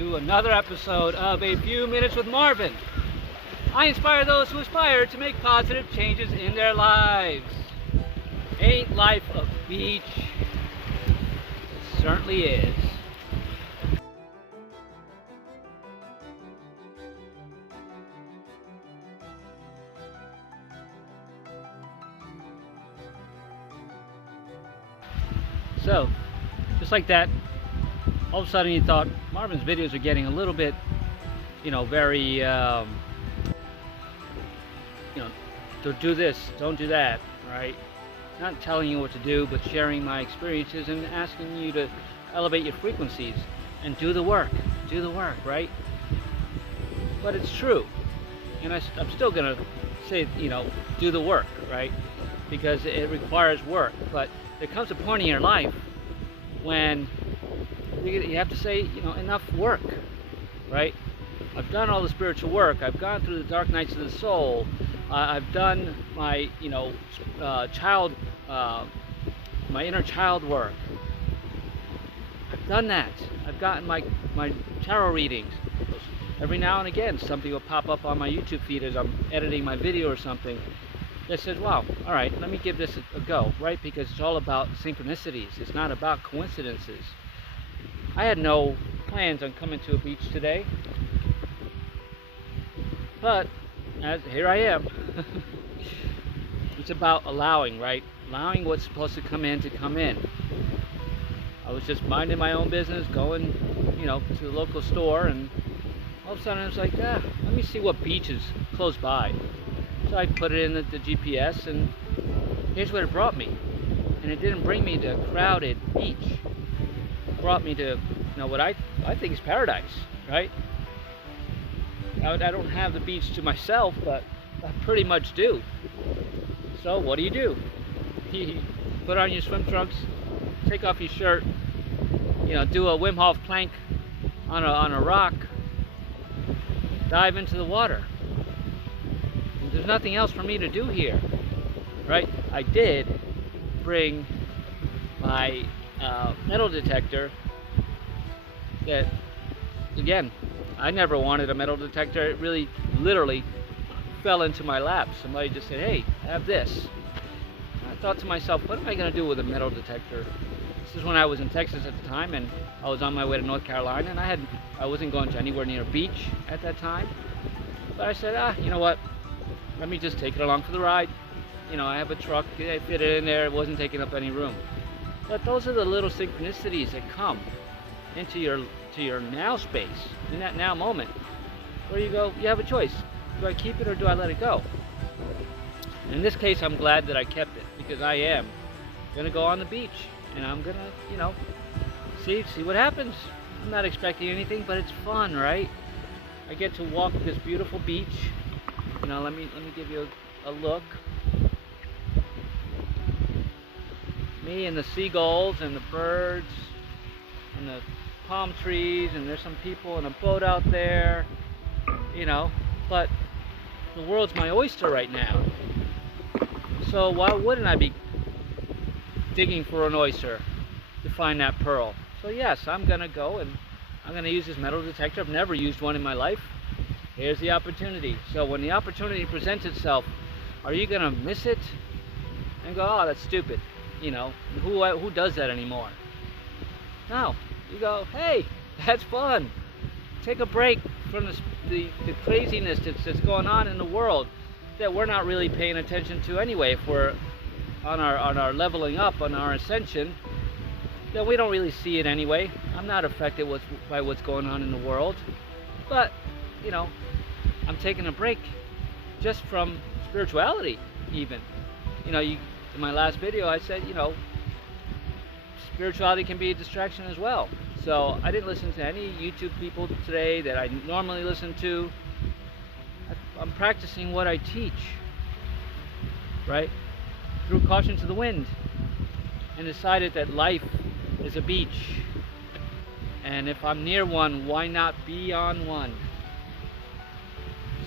to another episode of A Few Minutes with Marvin. I inspire those who aspire to make positive changes in their lives. Ain't life a beach? It certainly is. So, just like that, all of a sudden you thought Marvin's videos are getting a little bit, very, to do this, don't do that, right? Not telling you what to do, but sharing my experiences and asking you to elevate your frequencies and do the work, right? But it's true, and I'm still gonna say, do the work, right? Because it requires work, but there comes a point in your life when you have to say, enough work, right? I've done all the spiritual work. I've gone through the dark nights of the soul. I've done my, my inner child work. I've done that. I've gotten my tarot readings. Every now and again, something will pop up on my YouTube feed as I'm editing my video or something that says, wow, all right, let me give this a go, right? Because it's all about synchronicities. It's not about coincidences. I had no plans on coming to a beach today, but here I am. It's about allowing, right? Allowing what's supposed to come in. I was just minding my own business, going, to the local store, and all of a sudden I was like, let me see what beach is close by. So I put it in the GPS, and here's what it brought me. And it didn't bring me to a crowded beach. It brought me to, what I think is paradise, right? I don't have the beach to myself, but I pretty much do. So what do? You put on your swim trunks, take off your shirt, do a Wim Hof plank on a rock, dive into the water. There's nothing else for me to do here, right? I did bring my metal detector that, again, I never wanted a metal detector. It really, literally fell into my lap. Somebody just said, hey, have this. And I thought to myself, what am I going to do with a metal detector? This is when I was in Texas at the time, and I was on my way to North Carolina, and I wasn't going to anywhere near a beach at that time. But I said, you know what? Let me just take it along for the ride. I have a truck, I fit it in there, it wasn't taking up any room. But those are the little synchronicities that come into your now space, in that now moment, where you go, you have a choice. Do I keep it or do I let it go? In this case, I'm glad that I kept it, because I am gonna go on the beach, and I'm gonna, see what happens. I'm not expecting anything, but it's fun, right? I get to walk this beautiful beach. Let me give you a look. Me and the seagulls and the birds and the palm trees, and there's some people in a boat out there, but the world's my oyster right now. So why wouldn't I be digging for an oyster to find that pearl? So yes, I'm gonna go and I'm gonna use this metal detector. I've never used one in my life. Here's the opportunity. So when the opportunity presents itself, are you gonna miss it and go, oh, that's stupid? Who does that anymore? No, you go, hey, that's fun. Take a break from the craziness that's going on in the world that we're not really paying attention to anyway. If we're on our leveling up, on our ascension, then we don't really see it anyway. I'm not affected by what's going on in the world, but I'm taking a break just from spirituality, even. In my last video, I said, spirituality can be a distraction as well. So I didn't listen to any YouTube people today that I normally listen to. I'm practicing what I teach, right? Threw caution to the wind and decided that life is a beach. And if I'm near one, why not be on one?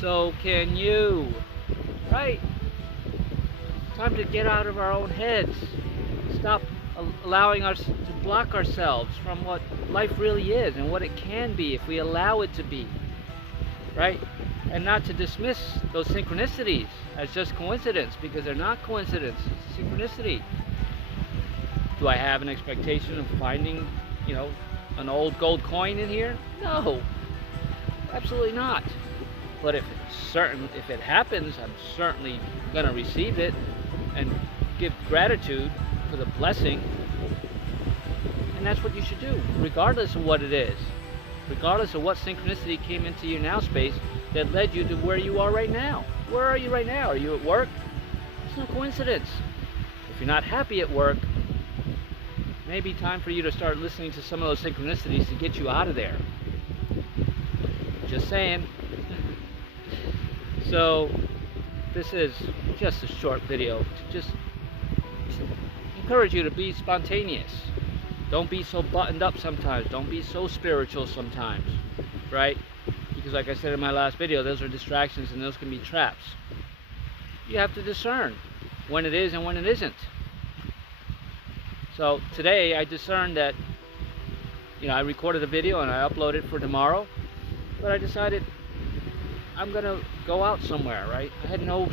So can you, right? Time to get out of our own heads. Stop allowing us to block ourselves from what life really is and what it can be if we allow it to be, right? And not to dismiss those synchronicities as just coincidence, because they're not coincidence, it's synchronicity. Do I have an expectation of finding, an old gold coin in here? No, absolutely not. But if it happens, I'm certainly going to receive it and give gratitude for the blessing. And that's what you should do, regardless of what it is, regardless of what synchronicity came into your now space that led you to where you are right now. Where are you right now? Are you at work? It's no coincidence. If you're not happy at work, maybe time for you to start listening to some of those synchronicities to get you out of there. Just saying. So this is just a short video to just encourage you to be spontaneous. Don't be so buttoned up sometimes. Don't be so spiritual sometimes, right? Because like I said in my last video, those are distractions and those can be traps. You have to discern when it is and when it isn't. So today I discerned that, I recorded a video and I uploaded it for tomorrow, but I decided I'm gonna go out somewhere, right? I had no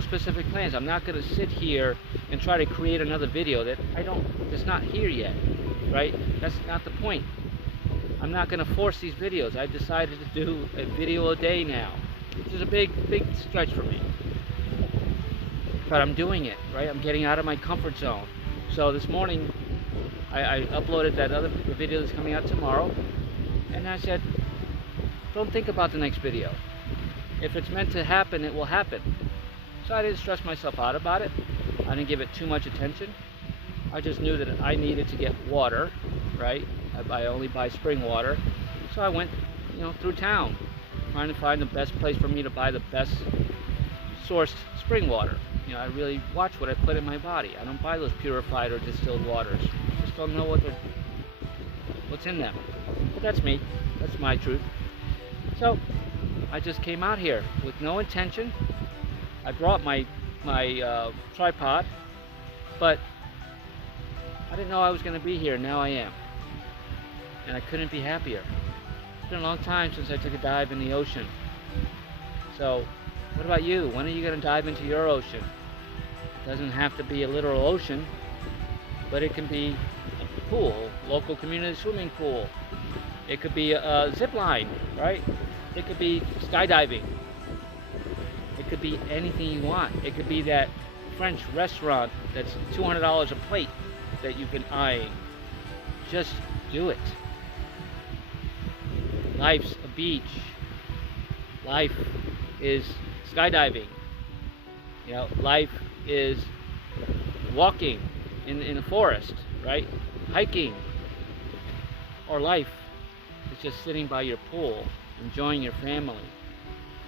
specific plans. I'm not gonna sit here and try to create another video that's not here yet, right? That's not the point. I'm not gonna force these videos. I've decided to do a video a day now, which is a big stretch for me. But I'm doing it, right? I'm getting out of my comfort zone. So this morning, I uploaded that other video that's coming out tomorrow, and I said, don't think about the next video. If it's meant to happen, it will happen. So I didn't stress myself out about it. I didn't give it too much attention. I just knew that I needed to get water, right? I only buy spring water. So I went, through town, trying to find the best place for me to buy the best sourced spring water. I really watch what I put in my body. I don't buy those purified or distilled waters. I just don't know what's in them. But that's me. That's my truth. So I just came out here with no intention. I brought my tripod, but I didn't know I was going to be here. Now I am. And I couldn't be happier. It's been a long time since I took a dive in the ocean. So what about you? When are you going to dive into your ocean? It doesn't have to be a literal ocean, but it can be a pool, local community swimming pool. It could be a zip line, right? It could be skydiving. It could be anything you want. It could be that French restaurant that's $200 a plate that you've been eyeing. Just do it. Life's a beach. Life is skydiving. Life is walking in a forest, right? Hiking. Or life is just sitting by your pool, enjoying your family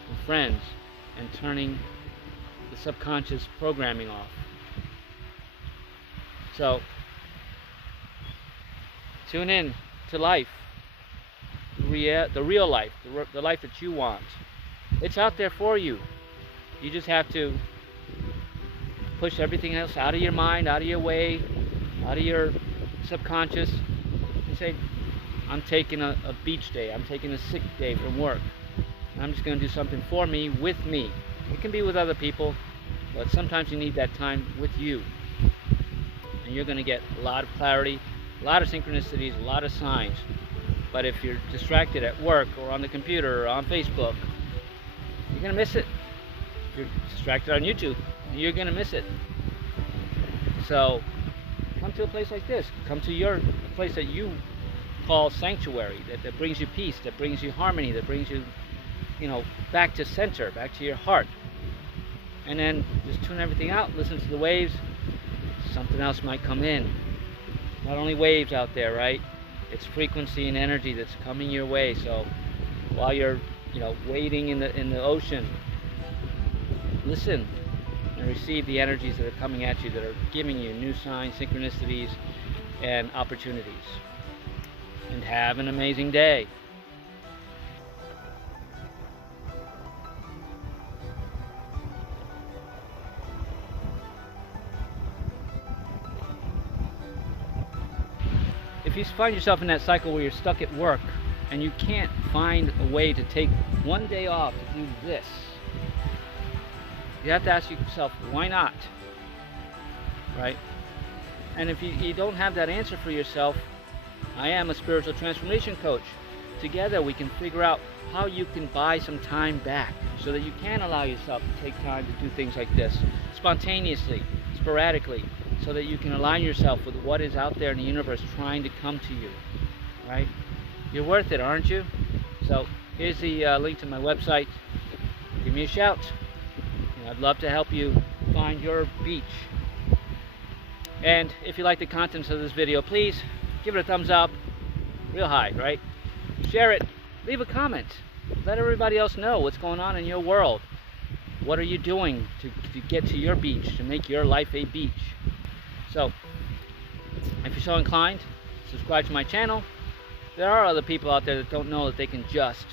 and friends, and turning the subconscious programming off. So, tune in to life, the real life, the life that you want. It's out there for you. You just have to push everything else out of your mind, out of your way, out of your subconscious, and say, I'm taking a beach day, I'm taking a sick day from work. I'm just going to do something for me, with me. It can be with other people, but sometimes you need that time with you. And you're going to get a lot of clarity, a lot of synchronicities, a lot of signs. But if you're distracted at work or on the computer or on Facebook, you're going to miss it. If you're distracted on YouTube, you're going to miss it. So come to a place like this. Come to a place that you call sanctuary, that brings you peace, that brings you harmony, that brings you, back to center, back to your heart. And then just tune everything out, listen to the waves. Something else might come in. Not only waves out there, right? It's frequency and energy that's coming your way. So while you're, wading in the ocean, listen and receive the energies that are coming at you, that are giving you new signs, synchronicities, and opportunities. And have an amazing day. if you find yourself in that cycle where you're stuck at work and you can't find a way to take one day off to do this, you have to ask yourself, why not? Right? And if you don't have that answer for yourself, I am a spiritual transformation coach. Together we can figure out how you can buy some time back so that you can allow yourself to take time to do things like this spontaneously, sporadically, so that you can align yourself with what is out there in the universe trying to come to you, right? You're worth it, aren't you? So here's the link to my website. Give me a shout. I'd love to help you find your beach. And if you like the contents of this video, please give it a thumbs up, real high, right? Share it, leave a comment. Let everybody else know what's going on in your world. What are you doing to get to your beach, to make your life a beach? So, if you're so inclined, subscribe to my channel. There are other people out there that don't know that they can just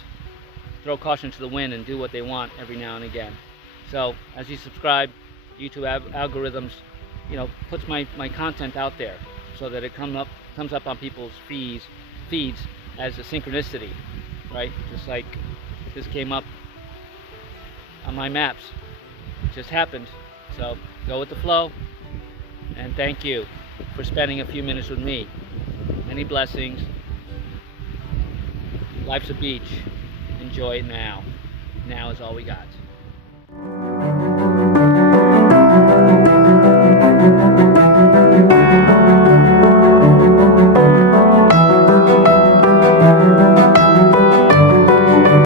throw caution to the wind and do what they want every now and again. So, as you subscribe, YouTube algorithms, puts my content out there so that it comes up on people's feeds as a synchronicity, right? Just like this came up on my maps. It just happened. So go with the flow, and thank you for spending a few minutes with me. Many blessings. Life's a beach. Enjoy it now. Now is all we got.